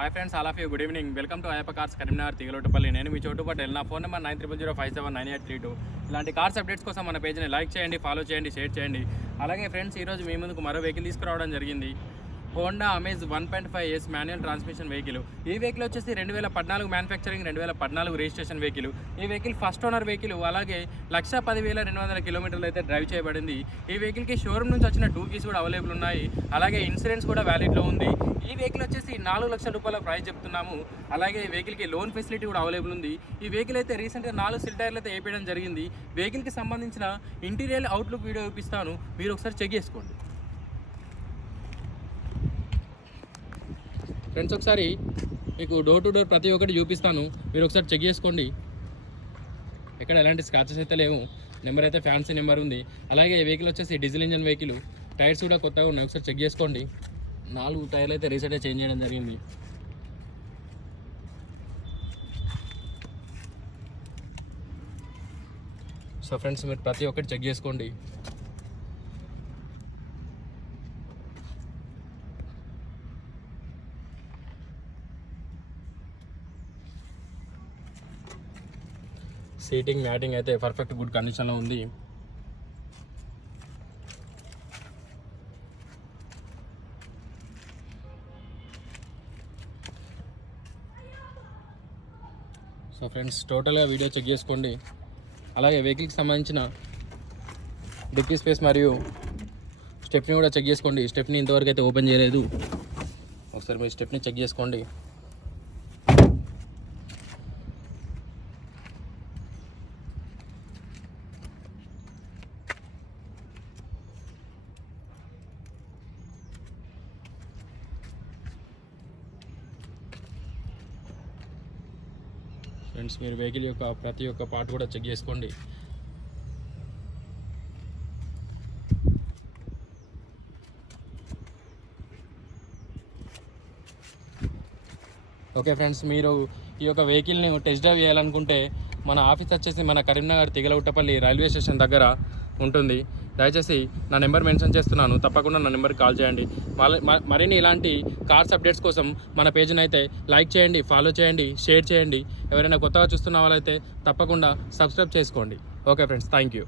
Hi friends, all of you good evening. Welcome to Ayyappa cars Karimnagar Thigalotapalli. నేను మీ చోటు పటేల్. నా ఫోన్ నెంబర్ 9000579832. ఇలాంటి కార్స్ అప్డేట్స్ కోసం మన పేజ్ని లైక్ చేయండి, ఫాలో చేయండి, షేర్ చేయండి. అలాగే ఫ్రెండ్స్, ఈరోజు మీ ముందుకు మరో వెహికల్ తీసుకురావడం జరిగింది. Honda amaze 1.5S manual transmission vehicle. ఈ వెహికల్ వచ్చేసి 2014 మ్యానుఫ్యాక్చరింగ్, 2014 రిజిస్ట్రేషన్ వెహికల్. ఈ వెహికల్ ఫస్ట్ ఓనర్ వెహికల్. అలాగే 1,10,200 కిలోమీటర్లు అయితే డ్రైవ్ చేయబడింది. ఈ వెహికల్కి షోరూమ్ నుంచి వచ్చిన 2 కీస్ కూడా అవైలబుల్ ఉన్నాయి. అలాగే ఇన్సూరెన్స్ కూడా వ్యాలిడ్లో ఉంది. ఈ వెహికల్ వచ్చేసి 4 లక్షల రూపాయల ప్రైస్ చెప్తున్నాము. అలాగే ఈ వెహికల్కి లోన్ ఫెసిలిటీ కూడా అవైలబుల్ ఉంది. ఈ వెహికల్ అయితే రీసెంట్గా 4 సిల్ టైర్లు అయితే వేయడం జరిగింది. వెహికల్కి సంబంధించిన ఇంటీరియర్ అవుట్లుక్ వీడియో చూపిస్తాను, మీరు ఒకసారి చెక్ చేసుకోండి. ఫ్రెండ్స్, ఒకసారి మీకు డోర్ టు డోర్ ప్రతి ఒక్కటి చూపిస్తాను, మీరు ఒకసారి చెక్ చేసుకోండి. ఎక్కడ ఎలాంటి స్క్రాచెస్ అయితే లేవు. నెంబర్ అయితే ఫ్యాన్సీ నెంబర్ ఉంది. అలాగే ఈ వెహికల్ వచ్చేసి డీజిల్ ఇంజన్ వెహికల్. టైర్స్ కూడా కొత్తగా ఉన్నాయి, ఒకసారి చెక్ చేసుకోండి. 4 టైర్లు అయితే రీసెంట్గా చేంజ్ చేయడం జరిగింది. సో ఫ్రెండ్స్, మీరు ప్రతి ఒక్కటి చెక్ చేసుకోండి. సీటింగ్, మ్యాటింగ్ అయితే పర్ఫెక్ట్ గుడ్ కండిషన్లో ఉంది. సో ఫ్రెండ్స్, టోటల్గా వీడియో చెక్ చేసుకోండి. అలాగే వెహికల్కి సంబంధించిన డిక్కీ స్పేస్ మరియు స్టెప్ని కూడా చెక్ చేసుకోండి. స్టెప్ని ఇంతవరకు అయితే ఓపెన్ చేయలేదు, ఒకసారి మీరు స్టెప్ని చెక్ చేసుకోండి. ఫ్రెండ్స్, మీరు వెహికల్ యొక్క ప్రతి ఒక్క పార్ట్ కూడా చెక్ చేసుకోండి. ఓకే ఫ్రెండ్స్, మీరు ఈ యొక్క వెహికల్ని టెస్ట్ డ్రైవ్ చేయాలనుకుంటే మన ఆఫీస్ వచ్చేసి మన కరీంనగర్ తిగలవుటపల్లి రైల్వే స్టేషన్ దగ్గర ఉంటుంది. దయచేసి నా నెంబర్ మెన్షన్ చేస్తున్నాను, తప్పకుండా నా నెంబర్కి కాల్ చేయండి. మరిన్ని ఇలాంటి కార్స్ అప్డేట్స్ కోసం మన పేజ్ని అయితే లైక్ చేయండి, ఫాలో చేయండి, షేర్ చేయండి. ఎవరైనా కొత్తగా చూస్తున్న వాళ్ళైతే తప్పకుండా సబ్స్క్రైబ్ చేసుకోండి. Okay friends, thank you.